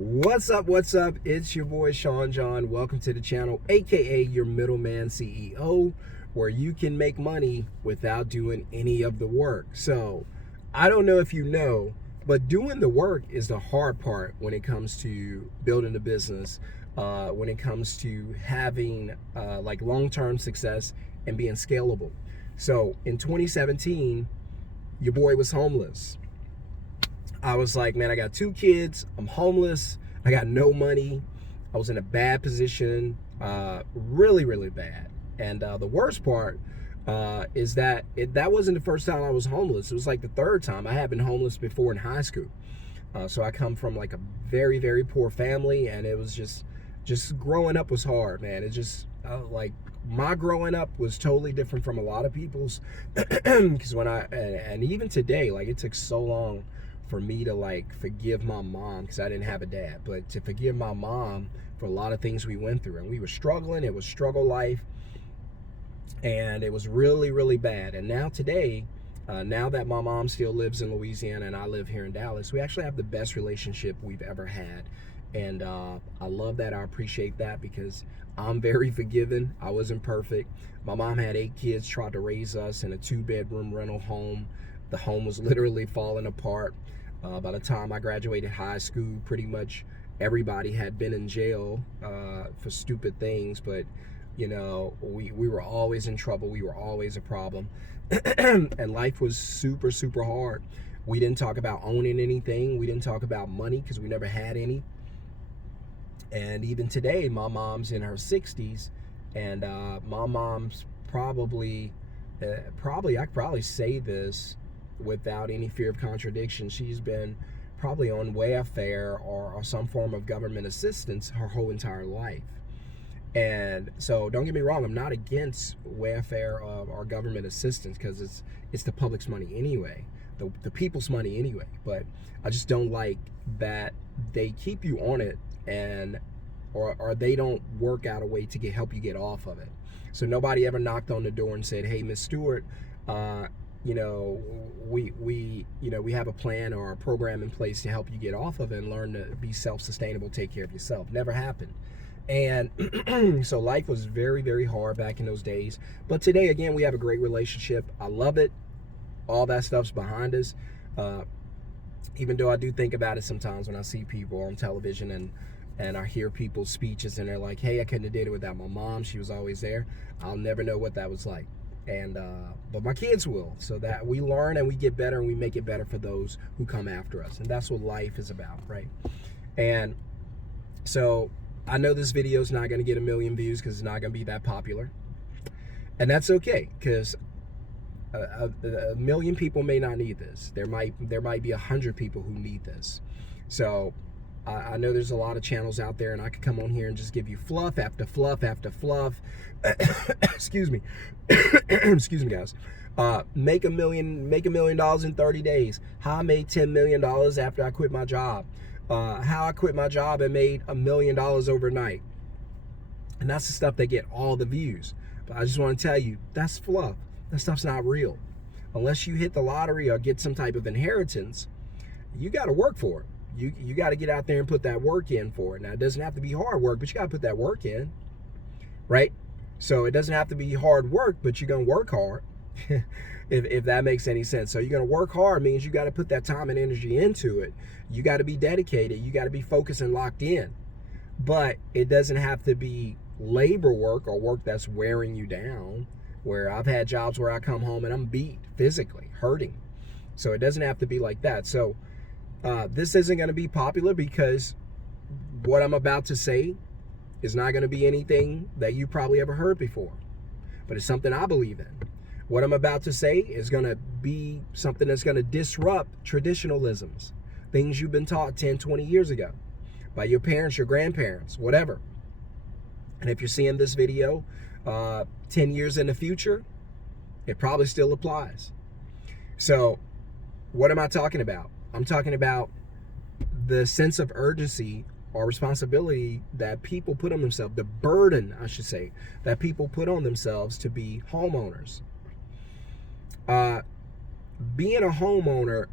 What's up? What's up? It's your boy Sean John. Welcome to the channel, aka your Middleman CEO, where you can make money without doing any of the work. So, I don't know if you know, but doing the work is the hard part when it comes to building a business, when it comes to having like long-term success and being scalable. So, in 2017, your boy was homeless. I was like, man, I got 2 kids. I'm homeless. I got no money. I was in a bad position, really, really bad. And the worst part is that that wasn't the first time I was homeless. It was like the 3rd time. I had been homeless before in high school. So I come from like a very, very poor family, and it was just growing up was hard, man. It just like my growing up was totally different from a lot of people's. Because when and even today, like it took so long for me to like forgive my mom, because I didn't have a dad, but to forgive my mom for a lot of things we went through. And we were struggling. It was struggle life, and it was really, really bad. And now today, now that my mom still lives in Louisiana and I live here in Dallas, we actually have the best relationship we've ever had. And I love that. I appreciate that, because I'm very forgiving. I wasn't perfect. My mom had 8 kids, tried to raise us in a 2-bedroom rental home. The home was literally falling apart. By the time I graduated high school, pretty much everybody had been in jail for stupid things. But, you know, we were always in trouble. We were always a problem. And life was super, super hard. We didn't talk about owning anything. We didn't talk about money because we never had any. And even today, my mom's in her 60s. And my mom's probably, I could probably say this without any fear of contradiction, she's been probably on welfare or some form of government assistance her whole entire life. And so don't get me wrong, I'm not against welfare or government assistance, because it's the public's money anyway, the people's money anyway. But I just don't like that they keep you on it, and or they don't work out a way to help you get off of it. So nobody ever knocked on the door and said, hey, Miss Stewart, you know, we have a plan or a program in place to help you get off of it and learn to be self-sustainable, take care of yourself. Never happened. And so life was very, very hard back in those days. But today, again, we have a great relationship. I love it. All that stuff's behind us. Even though I do think about it sometimes when I see people on television and I hear people's speeches and they're like, hey, I couldn't have did it without my mom. She was always there. I'll never know what that was like. And but my kids will, so that we learn and we get better and we make it better for those who come after us. And that's what life is about, right? And so I know this video is not going to get 1 million views because it's not going to be that popular, and that's okay, because a million people may not need this. There might be 100 people who need this. So I know there's a lot of channels out there, and I could come on here and just give you fluff after fluff after fluff. Excuse me. Excuse me, guys. Make $1 million in 30 days. How I made $10 million after I quit my job. How I quit my job and made $1 million overnight. And that's the stuff that get all the views. But I just want to tell you, that's fluff. That stuff's not real. Unless you hit the lottery or get some type of inheritance, you got to work for it. You got to get out there and put that work in for it. Now, it doesn't have to be hard work, but you got to put that work in, right? So it doesn't have to be hard work, but you're going to work hard, if that makes any sense. So you're going to work hard means you got to put that time and energy into it. You got to be dedicated. You got to be focused and locked in. But it doesn't have to be labor work or work that's wearing you down, where I've had jobs where I come home and I'm beat physically, hurting. So it doesn't have to be like that. So this isn't going to be popular, because what I'm about to say is not going to be anything that you probably ever heard before, but it's something I believe in. What I'm about to say is going to be something that's going to disrupt traditionalisms, things you've been taught 10, 20 years ago by your parents, your grandparents, whatever. And if you're seeing this video 10 years in the future, it probably still applies. So what am I talking about? I'm talking about the sense of urgency or responsibility that people put on themselves, the burden, I should say, that people put on themselves to be homeowners. Being a homeowner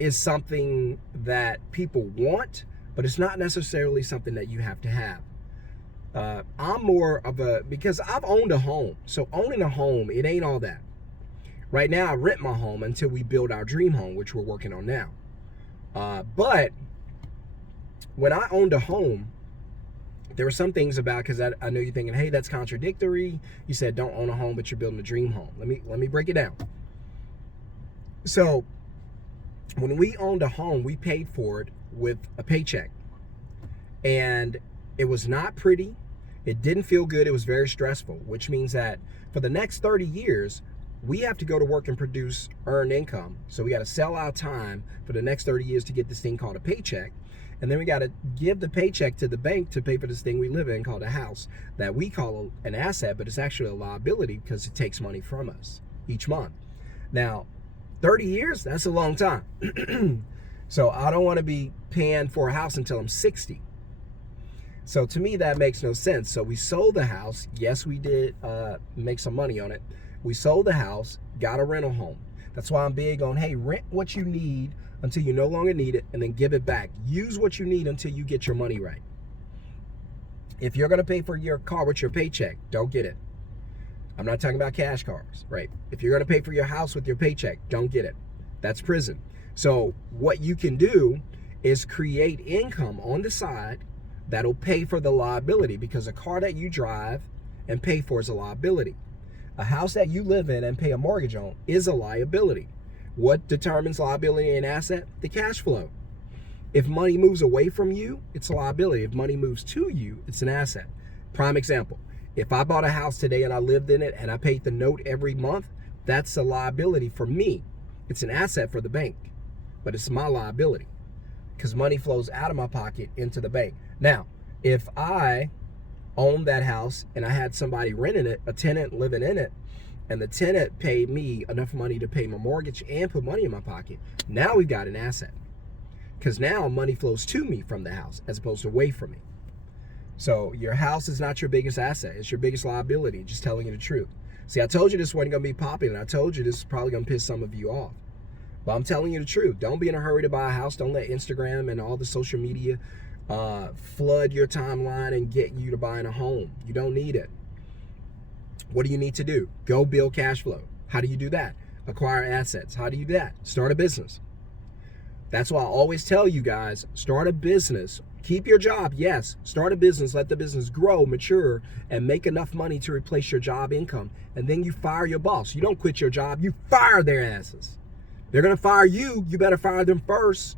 is something that people want, but it's not necessarily something that you have to have. I'm more of because I've owned a home. So owning a home, it ain't all that. Right now, I rent my home until we build our dream home, which we're working on now. But when I owned a home, there were some things about, because I know you're thinking, hey, that's contradictory. You said don't own a home, but you're building a dream home. Let me break it down. So when we owned a home, we paid for it with a paycheck. And it was not pretty. It didn't feel good. It was very stressful, which means that for the next 30 years, we have to go to work and produce earned income. So we got to sell our time for the next 30 years to get this thing called a paycheck. And then we got to give the paycheck to the bank to pay for this thing we live in called a house that we call an asset, but it's actually a liability because it takes money from us each month. Now, 30 years, that's a long time. So I don't want to be paying for a house until I'm 60. So to me, that makes no sense. So we sold the house. Yes, we did make some money on it. We sold the house, got a rental home. That's why I'm big on, hey, rent what you need until you no longer need it, and then give it back. Use what you need until you get your money right. If you're gonna pay for your car with your paycheck, don't get it. I'm not talking about cash cars, right? If you're gonna pay for your house with your paycheck, don't get it. That's prison. So what you can do is create income on the side that'll pay for the liability, because a car that you drive and pay for is a liability. A house that you live in and pay a mortgage on is a liability. What determines liability and asset? The cash flow. If money moves away from you, it's a liability. If money moves to you, it's an asset. Prime example, if I bought a house today and I lived in it and I paid the note every month, that's a liability for me. It's an asset for the bank, but it's my liability because money flows out of my pocket into the bank. Now, if I owned that house and I had somebody renting it, a tenant living in it, and the tenant paid me enough money to pay my mortgage and put money in my pocket, now we've got an asset. Because now money flows to me from the house as opposed to away from me. So your house is not your biggest asset. It's your biggest liability, just telling you the truth. See, I told you this wasn't going to be popular, and I told you this is probably going to piss some of you off. But I'm telling you the truth. Don't be in a hurry to buy a house. Don't let Instagram and all the social media flood your timeline and get you to buying a home. You don't need it. What do you need to do? Go build cash flow. How do you do that? Acquire assets. How do you do that? Start a business. That's why I always tell you guys, start a business. Keep your job, yes. Start a business, let the business grow, mature, and make enough money to replace your job income. And then you fire your boss. You don't quit your job, you fire their asses. They're gonna fire you, you better fire them first.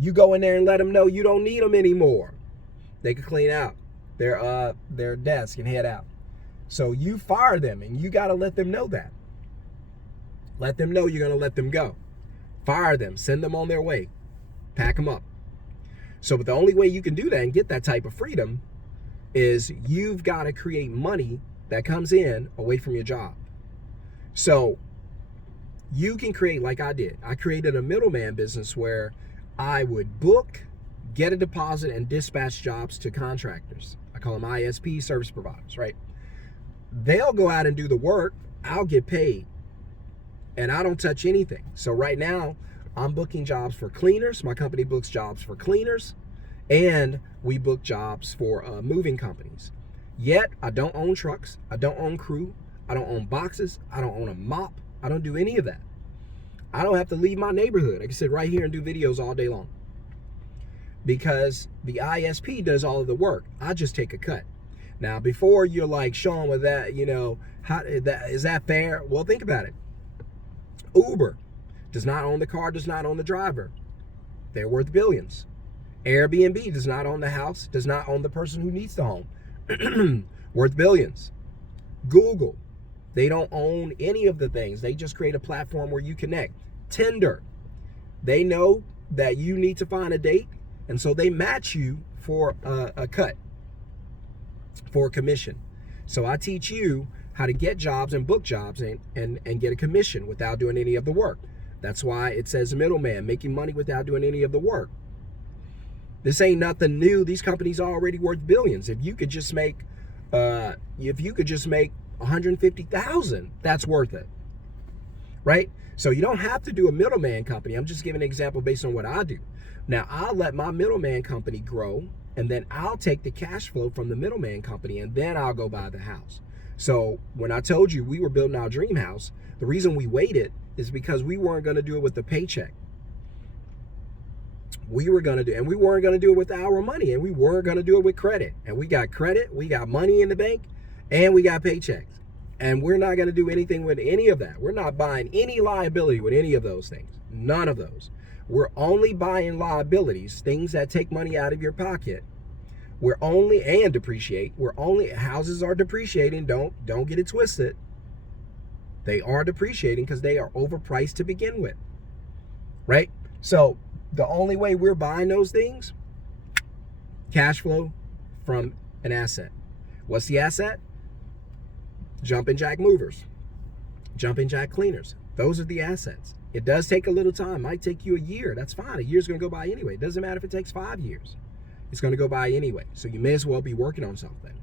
You go in there and let them know you don't need them anymore. They can clean out their desk and head out. So you fire them, and you gotta let them know that. Let them know you're gonna let them go. Fire them, send them on their way, pack them up. So but the only way you can do that and get that type of freedom is you've got to create money that comes in away from your job. So you can create, like I did. I created a middleman business where I would book, get a deposit, and dispatch jobs to contractors. I call them ISP, service providers, right? They'll go out and do the work. I'll get paid. And I don't touch anything. So right now, I'm booking jobs for cleaners. My company books jobs for cleaners. And we book jobs for moving companies. Yet, I don't own trucks. I don't own crew. I don't own boxes. I don't own a mop. I don't do any of that. I don't have to leave my neighborhood. I can sit right here and do videos all day long. Because the ISP does all of the work. I just take a cut. Now, before you're like, Sean, with that, is that fair? Well, think about it. Uber does not own the car, does not own the driver. They're worth billions. Airbnb does not own the house, does not own the person who needs the home. Worth billions. Google, they don't own any of the things. They just create a platform where you connect. Tinder, they know that you need to find a date, and so they match you for a cut, for a commission. So I teach you how to get jobs and book jobs and get a commission without doing any of the work. That's why it says middleman, making money without doing any of the work. This ain't nothing new. These companies are already worth billions. If you could just make $150,000, that's worth it. right? So you don't have to do a middleman company. I'm just giving an example based on what I do. Now, I'll let my middleman company grow, and then I'll take the cash flow from the middleman company, and then I'll go buy the house. So when I told you we were building our dream house, the reason we waited is because we weren't going to do it with the paycheck. We weren't going to do it with our money, and we weren't going to do it with credit. And we got credit, we got money in the bank, and we got paychecks. And we're not going to do anything with any of that. We're not buying any liability with any of those things. None of those. We're only buying liabilities, things that take money out of your pocket. And depreciate. Houses are depreciating. Don't get it twisted. They are depreciating because they are overpriced to begin with, right? So the only way we're buying those things, cash flow from an asset. What's the asset? Jumping jack movers, jumping jack cleaners. Those are the assets. It does take a little time. It might take you a year. That's fine. A year's going to go by anyway. It doesn't matter if it takes 5 years. It's going to go by anyway. So you may as well be working on something,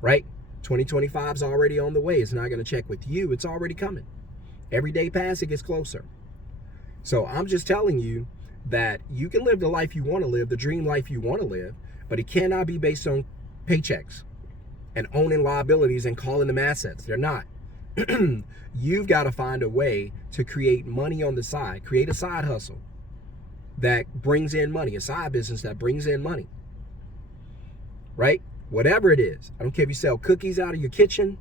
right? 2025 is already on the way. It's not going to check with you. It's already coming. Every day past, it gets closer. So I'm just telling you that you can live the life you want to live, the dream life you want to live, but it cannot be based on paychecks and owning liabilities and calling them assets. They're not. You've got to find a way to create money on the side, create a side hustle that brings in money, a side business that brings in money, right? Whatever it is. I don't care if you sell cookies out of your kitchen.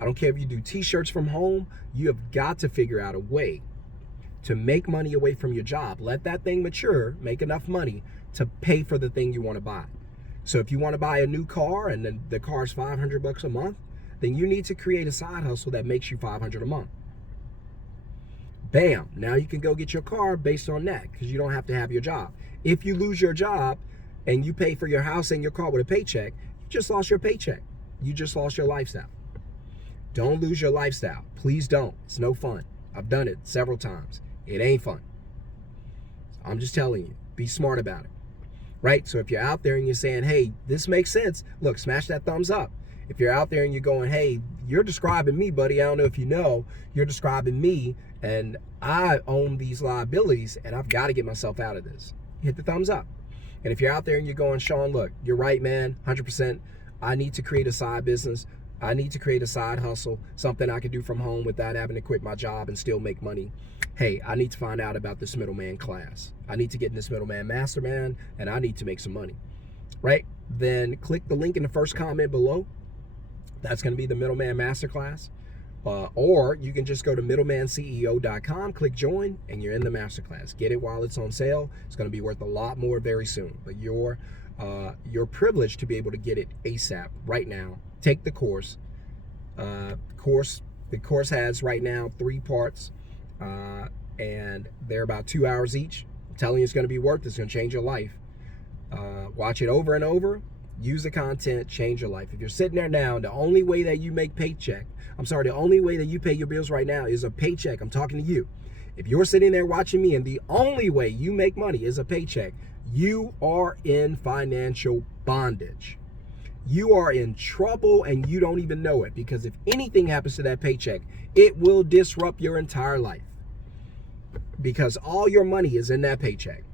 I don't care if you do t-shirts from home. You have got to figure out a way to make money away from your job. Let that thing mature, make enough money to pay for the thing you want to buy. So if you want to buy a new car and then the car's $500 a month, then you need to create a side hustle that makes you $500 a month. Bam, now you can go get your car based on that because you don't have to have your job. If you lose your job and you pay for your house and your car with a paycheck, you just lost your paycheck. You just lost your lifestyle. Don't lose your lifestyle. Please don't. It's no fun. I've done it several times. It ain't fun. I'm just telling you, be smart about it, right? So if you're out there and you're saying, hey, this makes sense, look, smash that thumbs up. If you're out there and you're going, hey, you're describing me, buddy. I don't know if you know, you're describing me and I own these liabilities and I've got to get myself out of this. Hit the thumbs up. And if you're out there and you're going, Sean, look, you're right, man, 100%. I need to create a side business. I need to create a side hustle, something I can do from home without having to quit my job and still make money. Hey, I need to find out about this middleman class. I need to get in this middleman mastermind and I need to make some money, right? Then click the link in the first comment below. That's going to be the Middleman Masterclass. Or you can just go to middlemanceo.com, click join, and you're in the masterclass. Get it while it's on sale. It's going to be worth a lot more very soon. But you're privileged to be able to get it ASAP right now. Take the course. The course has right now 3 parts, and they're about 2 hours each. I'm telling you, it's going to be worth it. It's going to change your life. Watch it over and over. Use the content, change your life. If you're sitting there now, and the only way that you make paycheck, the only way that you pay your bills right now is a paycheck. I'm talking to you. If you're sitting there watching me and the only way you make money is a paycheck, you are in financial bondage. You are in trouble and you don't even know it, because if anything happens to that paycheck, it will disrupt your entire life because all your money is in that paycheck.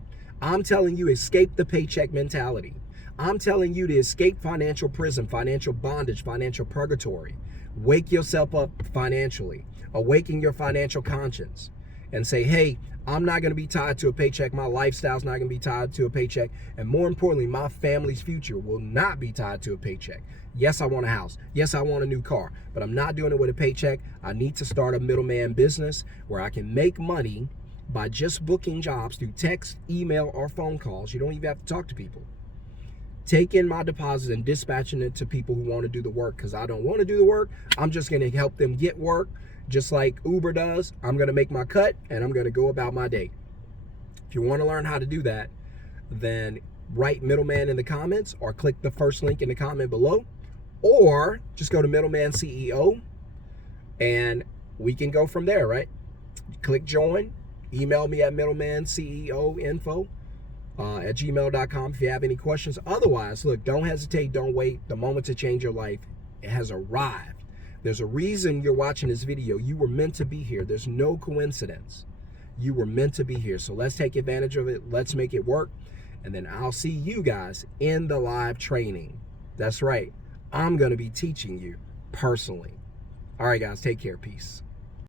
I'm telling you, escape the paycheck mentality. I'm telling you to escape financial prison, financial bondage, financial purgatory. Wake yourself up financially. Awaken your financial conscience and say, hey, I'm not going to be tied to a paycheck. My lifestyle's not going to be tied to a paycheck. And more importantly, my family's future will not be tied to a paycheck. Yes, I want a house. Yes, I want a new car, but I'm not doing it with a paycheck. I need to start a middleman business where I can make money by just booking jobs through text, email, or phone calls. You don't even have to talk to people. Taking my deposit and dispatching it to people who want to do the work, because I don't want to do the work. I'm just going to help them get work, just like Uber does. I'm going to make my cut and I'm going to go about my day. If you want to learn how to do that, then write middleman in the comments or click the first link in the comment below, or just go to Middleman CEO and we can go from there, right? Click join, email me at middlemanceoinfo at gmail.com if you have any questions. Otherwise, look, don't hesitate, don't wait. The moment to change your life, it has arrived. There's a reason you're watching this video. You were meant to be here. There's no coincidence. You were meant to be here. So let's take advantage of it. Let's make it work. And then I'll see you guys in the live training. That's right. I'm going to be teaching you personally. All right, guys, take care. Peace.